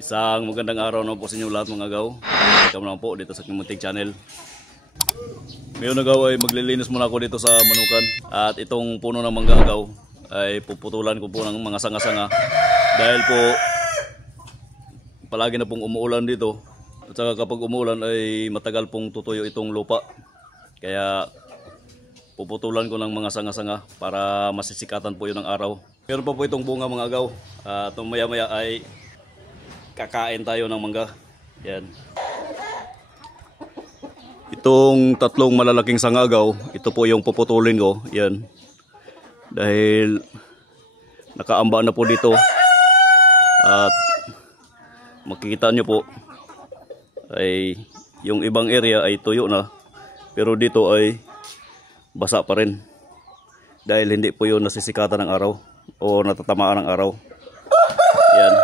Isang magandang araw na po sa inyo lahat mga agaw. Welcome naman po dito sa Kimuntig Channel. Ngayon agaw ay maglilinis muna ako dito sa manukan. At itong puno ng mangga agaw ay puputulan ko po ng mga sanga-sanga. Dahil po palagi na pong umuulan dito. At saka kapag umuulan ay matagal pong tutuyo itong lupa. Kaya puputulan ko ng mga sanga-sanga para masisikatan po yun ng araw. Meron pa po itong bunga mga agaw. At maya-maya ay kakain tayo ng mangga. Yan. Itong tatlong malalaking sanga agaw, ito po yung puputulin ko. Yan. Dahil nakaamba na po dito. At makikita nyo po ay yung ibang area ay tuyo na. Pero dito ay basa pa rin. Dahil hindi po yun nasisikatan ng araw o natatamaan ng araw. Yan.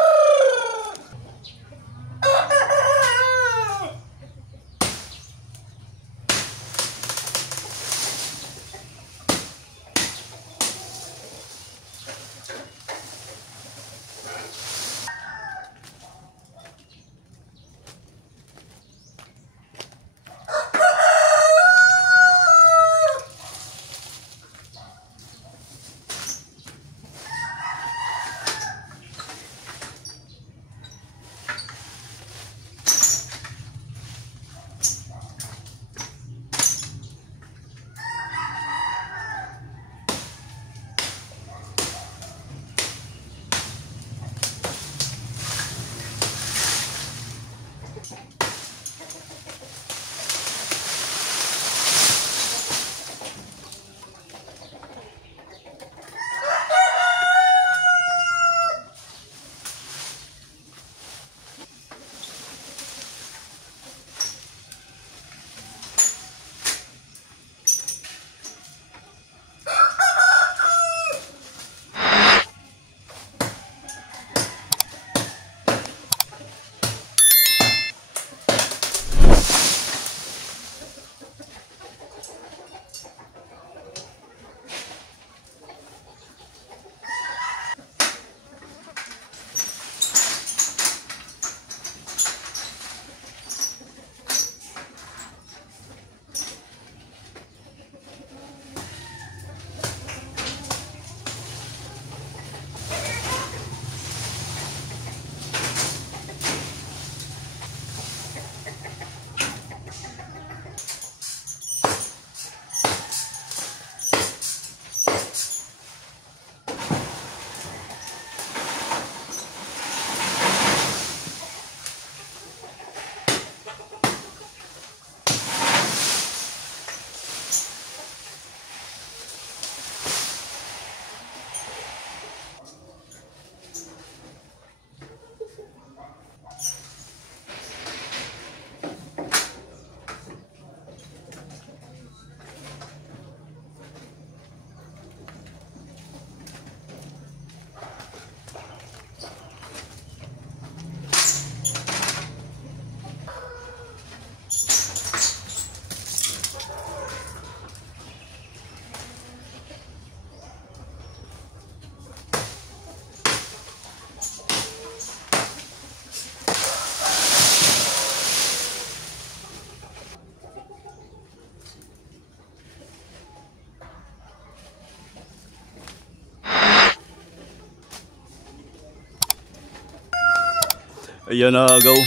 Ayan na agaw.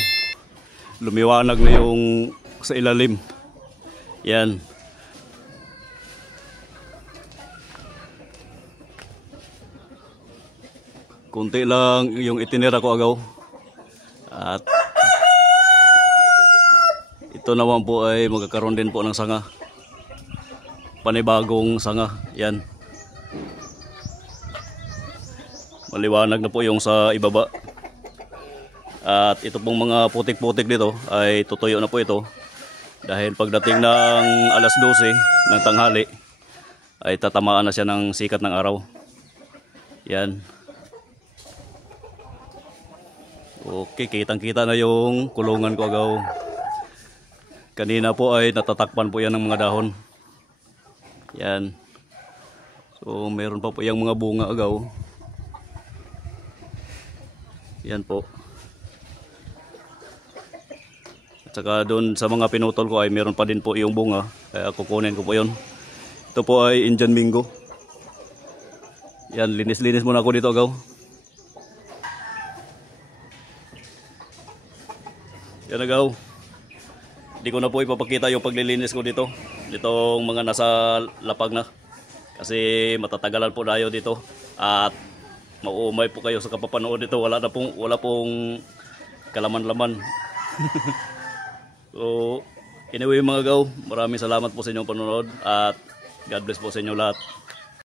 Lumiwanag na yung sa ilalim. Yan. Kunti lang yung itinira ko agaw. At ito naman po ay magkakaroon din po ng sanga. Panibagong sanga. Yan. Maliwanag na po yung sa ibaba. At ito pong mga putik-putik dito ay tutuyo na po ito. Dahil pagdating ng alas 12 ng tanghali ay tatamaan na siya ng sikat ng araw. Yan. Okay, kitang-kita na yung kulungan ko agaw. Kanina po ay natatakpan po yan ng mga dahon. Yan. So mayroon pa po yung mga bunga agaw. Yan po. At saka doon sa mga pinutol ko ay meron pa din po yung bunga. Kaya kukunin ko po yun. Ito po ay Indian Mingo. Yan, linis-linis muna ako dito, agaw. Yan, agaw. Hindi ko na po ipapakita yung paglilinis ko dito. Ditong mga nasa lapag na. Kasi matatagalan po tayo dito. At mauumay po kayo sa kapapanood dito. Wala pong kalaman-laman. So, anyway mga gaw, maraming salamat po sa inyong panonood. At God bless po sa inyo lahat.